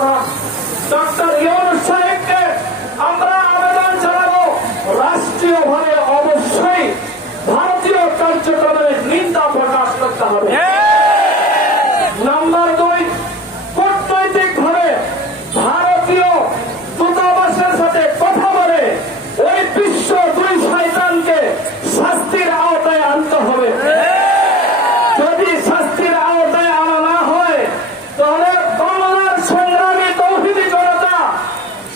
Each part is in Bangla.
প্রধান ডক্টর ইউনূস সাহেবকে আমরা আবেদন জানাবো, রাষ্ট্রীয়ভাবে অবশ্যই ভারতীয় কার্যক্রমের নিন্দা প্রকাশ করতে হবে। নাম্বার 2, কূটনৈতিকভাবে ভারতীয় দূতাবাসের সাথে কথা বলে ওই বিশ্ব 2 শয়তানকে শাস্তির আওতায় আনতে হবে। যদি শাস্তির আওতায় আনা না হয় তাহলে বাংলার সংগ্রামী তৌহিদি জনতা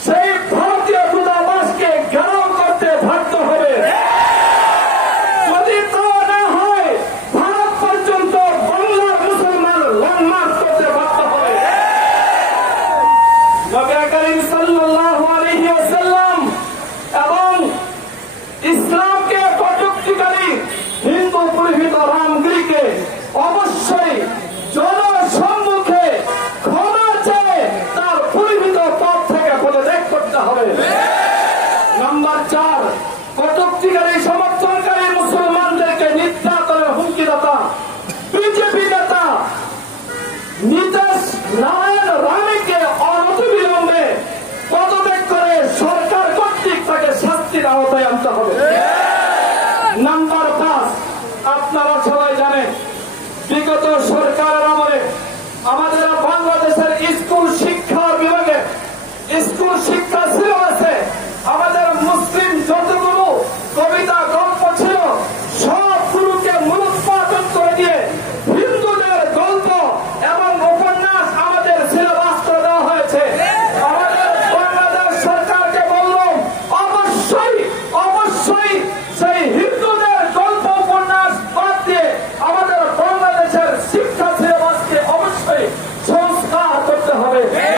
সেই ভারতীয় দূতাবাসকে ঘেরাও করতে বাধ্য হবে। যদি তা না হয় ভারত পর্যন্ত বাংলার মুসলমান লং মার্চ করতে বাধ্য হবে। নবী করিম